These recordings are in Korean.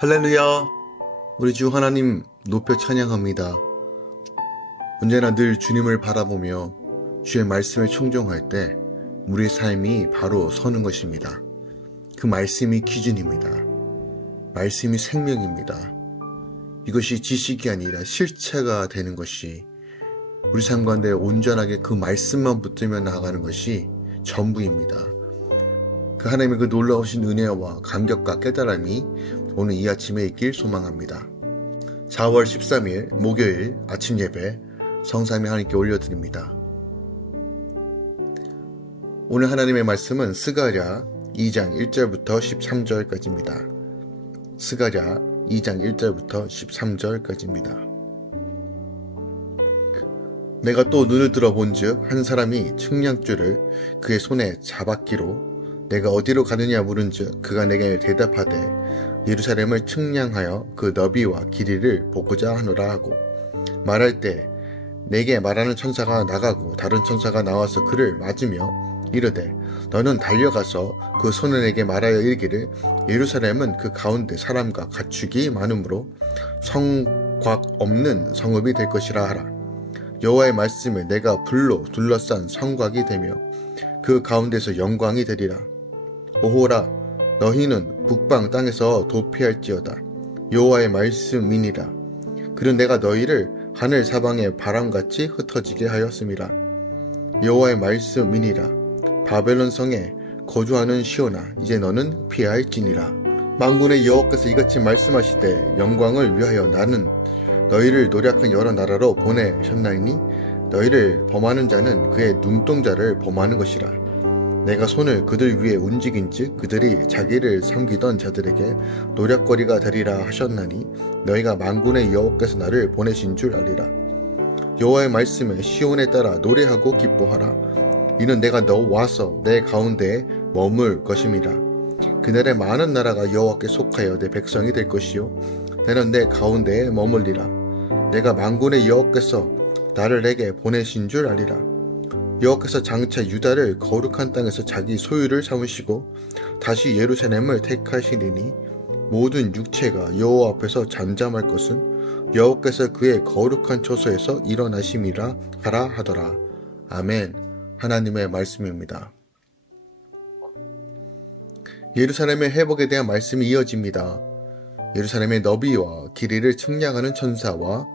할렐루야! 우리 주 하나님 높여 찬양합니다. 언제나 늘 주님을 바라보며 주의 말씀에 충종할 때 우리의 삶이 바로 서는 것입니다. 그 말씀이 기준입니다. 말씀이 생명입니다. 이것이 지식이 아니라 실체가 되는 것이 우리 삶 가운데 온전하게 그 말씀만 붙들며 나아가는 것이 전부입니다. 그 하나님의 그 놀라우신 은혜와 감격과 깨달음이 오늘 이 아침에 있길 소망합니다. 4월 13일 목요일 아침 예배 성삼위 하나님께 올려드립니다. 오늘 하나님의 말씀은 스가랴 2장 1절부터 13절까지입니다. 스가랴 2장 1절부터 13절까지입니다. 내가 또 눈을 들어본즉 한 사람이 측량줄을 그의 손에 잡았기로 내가 어디로 가느냐 물은즉 그가 내게 대답하되 예루살렘을 측량하여 그 너비와 길이를 보고자 하노라 하고 말할 때 내게 말하는 천사가 나가고 다른 천사가 나와서 그를 맞으며 이르되 너는 달려가서 그 손을 내게 말하여 이르기를 예루살렘은 그 가운데 사람과 가축이 많으므로 성곽 없는 성읍이 될 것이라 하라. 여호와의 말씀에 내가 불로 둘러싼 성곽이 되며 그 가운데서 영광이 되리라. 오호라 너희는 북방 땅에서 도피할지어다. 여호와의 말씀이니라. 그는 내가 너희를 하늘 사방의 바람같이 흩어지게 하였음이라. 여호와의 말씀이니라. 바벨론 성에 거주하는 시온아 이제 너는 피할지니라. 만군의 여호와께서 이같이 말씀하시되 영광을 위하여 나는 너희를 노략한 여러 나라로 보내셨나이니 너희를 범하는 자는 그의 눈동자를 범하는 것이라. 내가 손을 그들 위에 움직인즉 그들이 자기를 섬기던 자들에게 노략거리가 되리라 하셨나니 너희가 만군의 여호와께서 나를 보내신 줄 알리라. 여호와의 말씀에 시온에 따라 노래하고 기뻐하라. 이는 내가 너 와서 내 가운데에 머물 것임이라. 그날에 많은 나라가 여호와께 속하여 내 백성이 될 것이요 나는 내 가운데에 머물리라. 내가 만군의 여호와께서 나를 내게 보내신 줄 알리라. 여호와께서 장차 유다를 거룩한 땅에서 자기 소유를 삼으시고 다시 예루살렘을 택하시리니 모든 육체가 여호와 앞에서 잠잠할 것은 여호와께서 그의 거룩한 처소에서 일어나심이라 하라 하더라. 아멘. 하나님의 말씀입니다. 예루살렘의 회복에 대한 말씀이 이어집니다. 예루살렘의 너비와 길이를 측량하는 천사와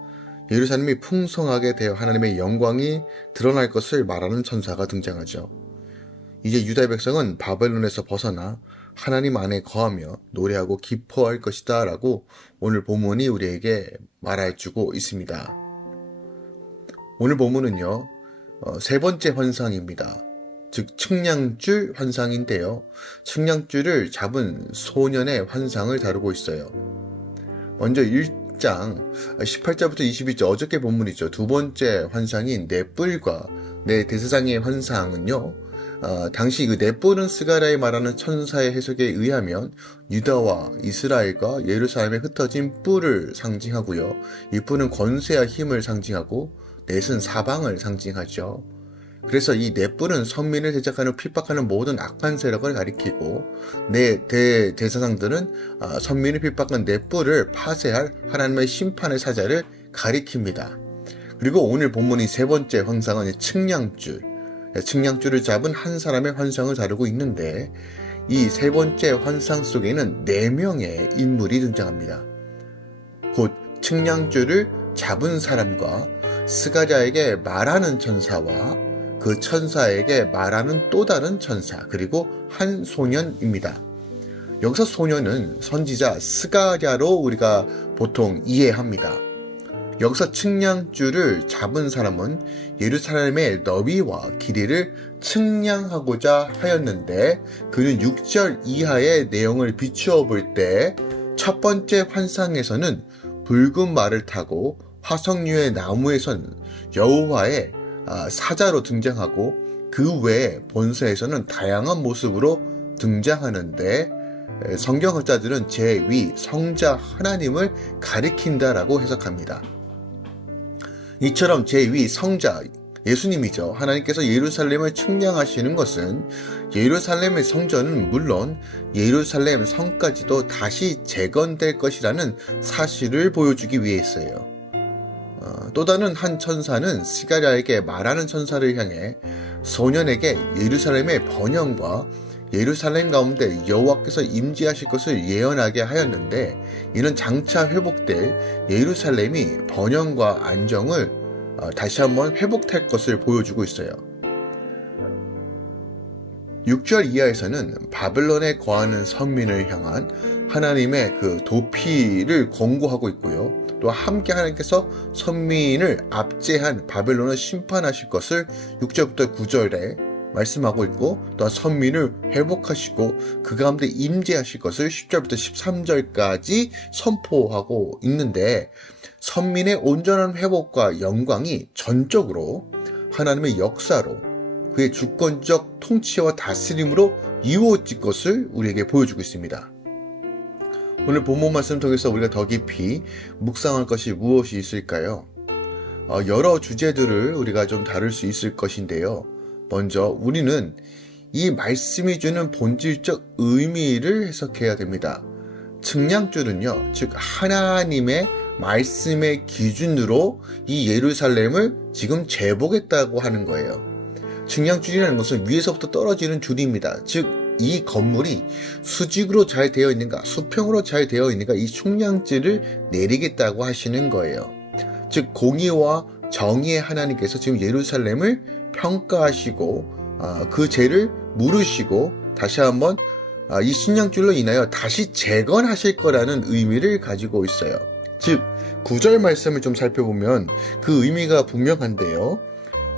예루살렘이 풍성하게 되어 하나님의 영광이 드러날 것을 말하는 천사가 등장하죠. 이제 유다 백성은 바벨론에서 벗어나 하나님 안에 거하며 노래하고 기뻐할 것이다 라고 오늘 본문이 우리에게 말해주고 있습니다. 오늘 본문은요, 세 번째 환상입니다. 즉 측량줄 환상인데요. 측량줄을 잡은 소년의 환상을 다루고 있어요. 먼저 1장 18절부터 22절 어저께 본문이죠. 두 번째 환상인 넷불과 대세상의 환상은요. 당시 그 넷불은 스가랴에 말하는 천사의 해석에 의하면 유다와 이스라엘과 예루살렘에 흩어진 뿔을 상징하고요. 이 뿔은 권세와 힘을 상징하고 넷은 사방을 상징하죠. 그래서 이 넷불은 선민을 대적하는 핍박하는 모든 악한 세력을 가리키고 대사상들은 선민을 핍박한 넷불을 파쇄할 하나님의 심판의 사자를 가리킵니다. 그리고 오늘 본문이 세 번째 환상은 측량줄을 잡은 한 사람의 환상을 다루고 있는데 이 세 번째 환상 속에는 4명의 인물이 등장합니다. 곧 측량줄을 잡은 사람과 스가랴에게 말하는 천사와 그 천사에게 말하는 또 다른 천사 그리고 한 소년입니다. 여기서 소년은 선지자 스가랴로 우리가 보통 이해합니다. 여기서 측량줄을 잡은 사람은 예루살렘의 너비와 길이를 측량하고자 하였는데 그는 6절 이하의 내용을 비추어 볼 때 첫 번째 환상에서는 붉은 말을 타고 화석류의 나무에서는 여호와의 사자로 등장하고 그 외에 본서에서는 다양한 모습으로 등장하는데 성경학자들은 제2 성자 하나님을 가리킨다라고 해석합니다. 이처럼 제2 성자 예수님이죠. 하나님께서 예루살렘을 측량하시는 것은 예루살렘의 성전은 물론 예루살렘 성까지도 다시 재건될 것이라는 사실을 보여주기 위해서예요. 또 다른 한 천사는 스가랴에게 말하는 천사를 향해 소년에게 예루살렘의 번영과 예루살렘 가운데 여호와께서 임재하실 것을 예언하게 하였는데, 이는 장차 회복될 예루살렘이 번영과 안정을 다시 한번 회복할 것을 보여주고 있어요. 6절 이하에서는 바벨론에 거하는 선민을 향한 하나님의 그 도피를 권고하고 있고요. 또 함께 하나님께서 선민을 압제한 바벨론을 심판하실 것을 6절부터 9절에 말씀하고 있고, 또 선민을 회복하시고 그 가운데 임재하실 것을 10절부터 13절까지 선포하고 있는데, 선민의 온전한 회복과 영광이 전적으로 하나님의 역사로 그의 주권적 통치와 다스림으로 이루어질 것을 우리에게 보여주고 있습니다. 오늘 본문 말씀 통해서 우리가 더 깊이 묵상할 것이 무엇이 있을까요? 여러 주제들을 우리가 좀 다룰 수 있을 것인데요. 먼저 우리는 이 말씀이 주는 본질적 의미를 해석해야 됩니다. 측량줄은요, 즉 하나님의 말씀의 기준으로 이 예루살렘을 지금 재보겠다고 하는 거예요. 측량줄이라는 것은 위에서부터 떨어지는 줄입니다. 즉 이 건물이 수직으로 잘 되어 있는가, 수평으로 잘 되어 있는가, 이 측량줄을 내리겠다고 하시는 거예요. 즉 공의와 정의의 하나님께서 지금 예루살렘을 평가하시고 그 죄를 물으시고 다시 한번 이 측량줄로 인하여 다시 재건하실 거라는 의미를 가지고 있어요. 즉 9절 말씀을 좀 살펴보면 그 의미가 분명한데요.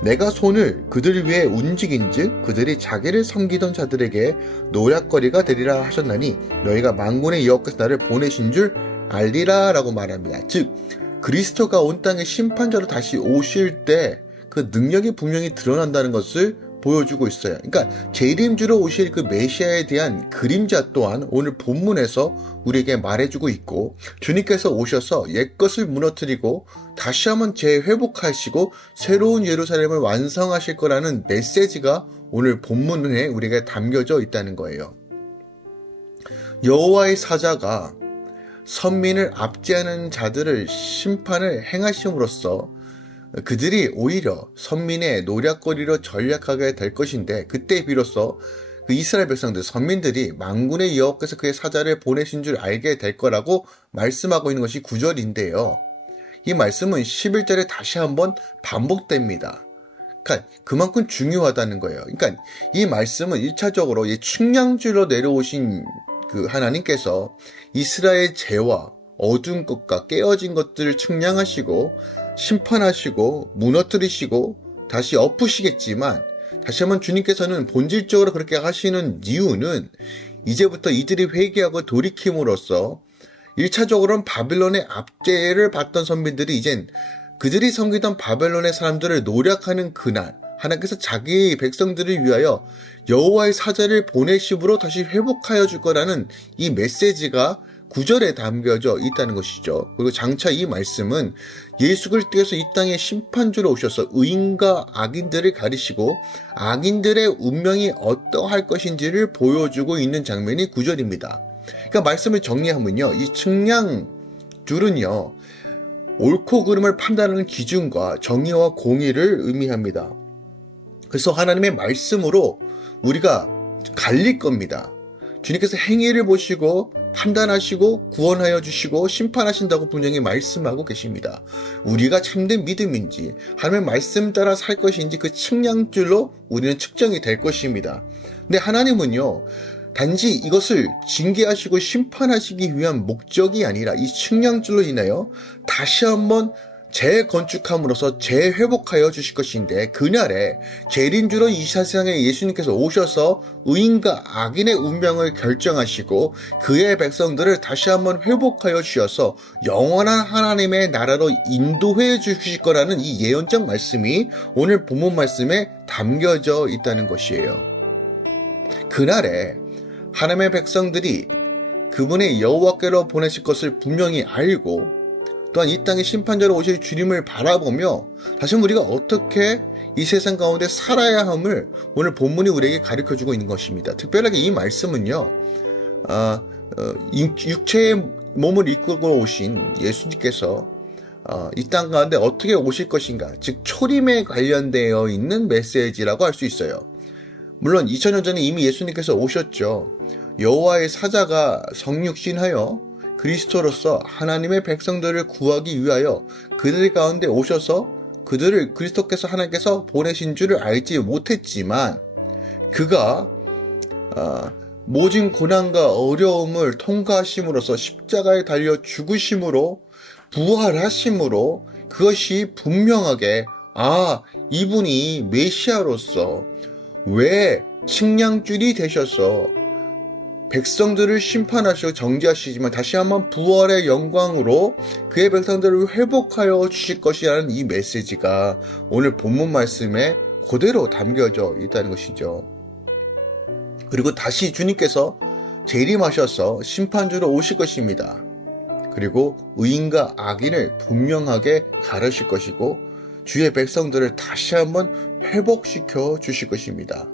내가 손을 그들 위에 움직인즉 그들이 자기를 섬기던 자들에게 노략거리가 되리라 하셨나니 너희가 만군의 여호와께서 나를 보내신 줄 알리라 라고 말합니다. 즉 그리스도가 온 땅의 심판자로 다시 오실 때 그 능력이 분명히 드러난다는 것을 보여주고 있어요. 그러니까 재림주로 오실 그 메시아에 대한 그림자 또한 오늘 본문에서 우리에게 말해주고 있고, 주님께서 오셔서 옛것을 무너뜨리고 다시 한번 재회복하시고 새로운 예루살렘을 완성하실 거라는 메시지가 오늘 본문에 우리에게 담겨져 있다는 거예요. 여호와의 사자가 선민을 압제하는 자들을 심판을 행하심으로써 그들이 오히려 선민의 노략거리로 전략하게 될 것인데, 그때 비로소 그 이스라엘 백성들, 선민들이 만군의 여호와께서 그의 사자를 보내신 줄 알게 될 거라고 말씀하고 있는 것이 9절인데요. 이 말씀은 11절에 다시 한번 반복됩니다. 그러니까 그만큼 중요하다는 거예요. 그러니까 이 말씀은 1차적으로 이 측량줄로 내려오신 그 하나님께서 이스라엘 죄와 어두운 것과 깨어진 것들을 측량하시고 심판하시고 무너뜨리시고 다시 엎으시겠지만, 다시 한번 주님께서는 본질적으로 그렇게 하시는 이유는 이제부터 이들이 회개하고 돌이킴으로써 1차적으로는 바벨론의 압제를 받던 선민들이 이젠 그들이 섬기던 바벨론의 사람들을 노략하는 그날 하나님께서 자기 백성들을 위하여 여호와의 사자를 보내심으로 다시 회복하여 줄 거라는 이 메시지가 9절에 담겨져 있다는 것이죠. 그리고 장차 이 말씀은 예수 그리스도께서 이 땅에 심판주로 오셔서 의인과 악인들을 가리시고 악인들의 운명이 어떠할 것인지를 보여주고 있는 장면이 9절입니다. 그러니까 말씀을 정리하면요, 이 측량줄은요 옳고 그름을 판단하는 기준과 정의와 공의를 의미합니다. 그래서 하나님의 말씀으로 우리가 갈릴 겁니다. 주님께서 행위를 보시고 판단하시고 구원하여 주시고 심판하신다고 분명히 말씀하고 계십니다. 우리가 참된 믿음인지 하나님의 말씀 따라 살 것인지 그 측량줄로 우리는 측정이 될 것입니다. 근데 하나님은요 단지 이것을 징계하시고 심판하시기 위한 목적이 아니라 이 측량줄로 인하여 다시 한번 재건축함으로써 재회복하여 주실 것인데, 그날에 재림주로 이 세상에 예수님께서 오셔서 의인과 악인의 운명을 결정하시고 그의 백성들을 다시 한번 회복하여 주셔서 영원한 하나님의 나라로 인도해 주실 거라는 이 예언적 말씀이 오늘 본문 말씀에 담겨져 있다는 것이에요. 그날에 하나님의 백성들이 그분의 여호와께로 보내실 것을 분명히 알고, 또한 이 땅의 심판자로 오실 주님을 바라보며 다시 우리가 어떻게 이 세상 가운데 살아야 함을 오늘 본문이 우리에게 가르쳐주고 있는 것입니다. 특별하게 이 말씀은요, 육체의 몸을 이끌고 오신 예수님께서 이 땅 가운데 어떻게 오실 것인가, 즉 초림에 관련되어 있는 메시지라고 할 수 있어요. 물론 2000년 전에 이미 예수님께서 오셨죠. 여호와의 사자가 성육신하여 그리스도로서 하나님의 백성들을 구하기 위하여 그들 가운데 오셔서 그들을 그리스도께서 하나님께서 보내신 줄을 알지 못했지만, 그가 모진 고난과 어려움을 통과하심으로써 십자가에 달려 죽으심으로 부활하심으로 그것이 분명하게 이분이 메시아로서 왜 측량줄이 되셔서 백성들을 심판하시고 정죄하시지만 다시 한번 부활의 영광으로 그의 백성들을 회복하여 주실 것이라는 이 메시지가 오늘 본문 말씀에 그대로 담겨져 있다는 것이죠. 그리고 다시 주님께서 재림하셔서 심판주로 오실 것입니다. 그리고 의인과 악인을 분명하게 가르실 것이고 주의 백성들을 다시 한번 회복시켜 주실 것입니다.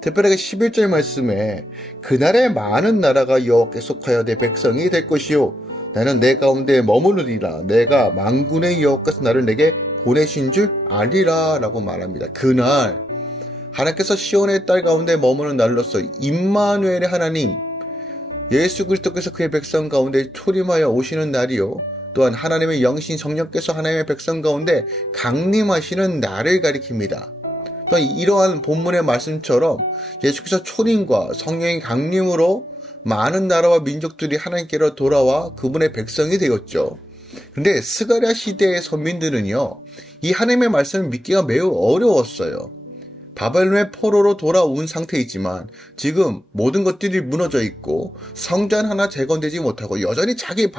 특별하게 11절 말씀에 그날에 많은 나라가 여호와께 속하여 내 백성이 될 것이요 나는 내 가운데 머무르리라. 내가 만군의 여호와께서 나를 내게 보내신 줄 아리라 라고 말합니다. 그날 하나님께서 시온의 딸 가운데 머무는 날로서 임마누엘의 하나님 예수 그리스도께서 그의 백성 가운데 초림하여 오시는 날이요 또한 하나님의 영신 성령께서 하나님의 백성 가운데 강림하시는 날을 가리킵니다. 또한 이러한 본문의 말씀처럼 예수께서 초림과 성령의 강림으로 많은 나라와 민족들이 하나님께로 돌아와 그분의 백성이 되었죠. 그런데 스가랴 시대의 선민들은요, 이 하나님의 말씀을 믿기가 매우 어려웠어요. 바벨론의 포로로 돌아온 상태이지만 지금 모든 것들이 무너져 있고 성전 하나 재건되지 못하고 여전히 자기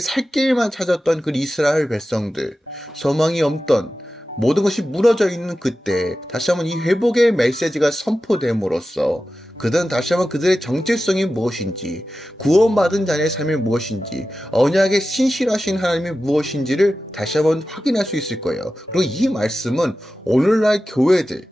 살 길만 찾았던 그 이스라엘 백성들, 소망이 없던 모든 것이 무너져 있는 그때 다시 한번 이 회복의 메시지가 선포됨으로써 그들은 다시 한번 그들의 정체성이 무엇인지, 구원받은 자의 삶이 무엇인지, 언약에 신실하신 하나님이 무엇인지를 다시 한번 확인할 수 있을 거예요. 그리고 이 말씀은 오늘날 교회들,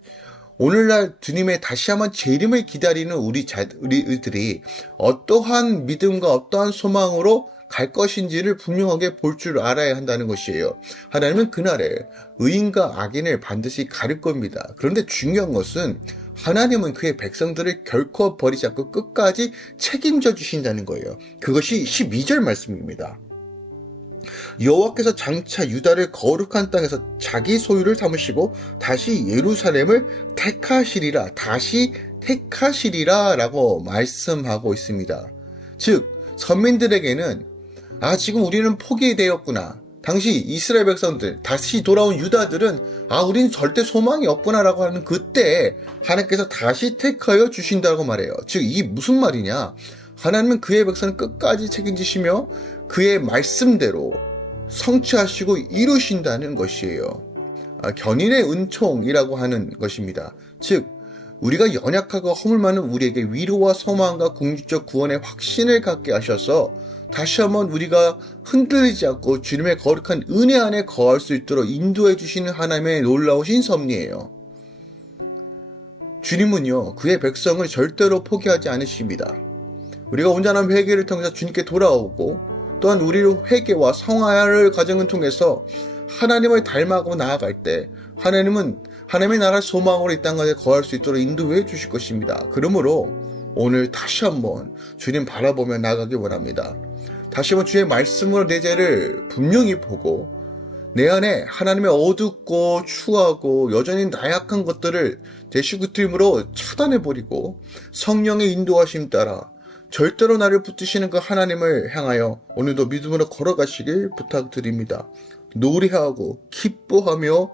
오늘날 주님의 다시 한번 재림을 기다리는 우리들이 어떠한 믿음과 어떠한 소망으로 갈 것인지를 분명하게 볼 줄 알아야 한다는 것이에요. 하나님은 그날에 의인과 악인을 반드시 가릴 겁니다. 그런데 중요한 것은 하나님은 그의 백성들을 결코 버리지 않고 끝까지 책임져 주신다는 거예요. 그것이 12절 말씀입니다. 여호와께서 장차 유다를 거룩한 땅에서 자기 소유를 삼으시고 다시 예루살렘을 택하시리라, 다시 택하시리라 라고 말씀하고 있습니다. 즉 선민들에게는 지금 우리는 포기되었구나, 당시 이스라엘 백성들, 다시 돌아온 유다들은 우리는 절대 소망이 없구나라고 하는 그때 하나님께서 다시 택하여 주신다고 말해요. 즉 이 무슨 말이냐, 하나님은 그의 백성을 끝까지 책임지시며 그의 말씀대로 성취하시고 이루신다는 것이에요. 견인의 은총이라고 하는 것입니다. 즉 우리가 연약하고 허물 많은 우리에게 위로와 소망과 궁극적 구원의 확신을 갖게 하셔서 다시 한번 우리가 흔들리지 않고 주님의 거룩한 은혜 안에 거할 수 있도록 인도해 주시는 하나님의 놀라우신 섭리예요. 주님은요, 그의 백성을 절대로 포기하지 않으십니다. 우리가 온전한 회개를 통해서 주님께 돌아오고 또한 우리의 회개와 성화의 과정을 통해서 하나님을 닮아가고 나아갈 때 하나님은 하나님의 나라 소망으로 이 땅 가운데 거할 수 있도록 인도해 주실 것입니다. 그러므로 오늘 다시 한번 주님 바라보며 나아가기 원합니다. 다시 한번 주의 말씀으로 내 죄를 분명히 보고 내 안에 하나님의 어둡고 추하고 여전히 나약한 것들을 제 슈그트림으로 차단해버리고 성령의 인도하심 따라 절대로 나를 붙드시는 그 하나님을 향하여 오늘도 믿음으로 걸어가시길 부탁드립니다. 노래하고 기뻐하며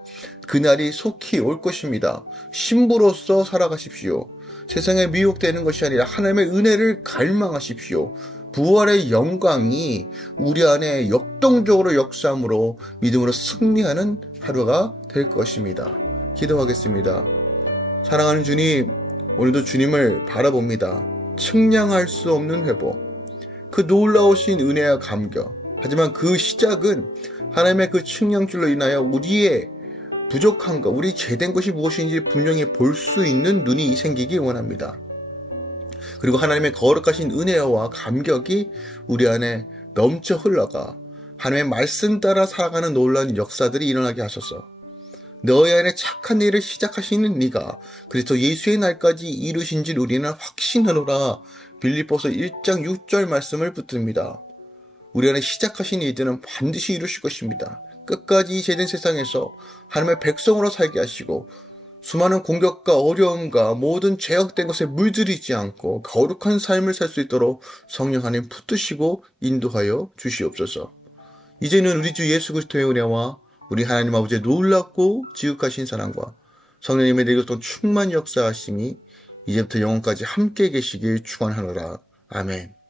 그날이 속히 올 것입니다. 신부로서 살아가십시오. 세상에 미혹되는 것이 아니라 하나님의 은혜를 갈망하십시오. 부활의 영광이 우리 안에 역동적으로 역사함으로 믿음으로 승리하는 하루가 될 것입니다. 기도하겠습니다. 사랑하는 주님, 오늘도 주님을 바라봅니다. 측량할 수 없는 회복, 그 놀라우신 은혜와 감격, 하지만 그 시작은 하나님의 그 측량줄로 인하여 우리의 부족한 것, 우리 죄된 것이 무엇인지 분명히 볼 수 있는 눈이 생기기 원합니다. 그리고 하나님의 거룩하신 은혜와 감격이 우리 안에 넘쳐 흘러가 하나님의 말씀 따라 살아가는 놀라운 역사들이 일어나게 하소서. 너희 안에 착한 일을 시작하시는 네가 그리스도 예수의 날까지 이루신 줄 우리는 확신하노라. 빌립보서 1장 6절 말씀을 붙듭니다. 우리 안에 시작하신 일들은 반드시 이루실 것입니다. 끝까지 이 죄된 세상에서 하나님의 백성으로 살게 하시고 수많은 공격과 어려움과 모든 죄악된 것에 물들이지 않고 거룩한 삶을 살 수 있도록 성령 하나님 붙드시고 인도하여 주시옵소서. 이제는 우리 주 예수 그리스도의 은혜와 우리 하나님 아버지의 놀랍고 지극하신 사랑과 성령님의 내교통 충만 역사하심이 이제부터 영원까지 함께 계시길 축원하노라. 아멘.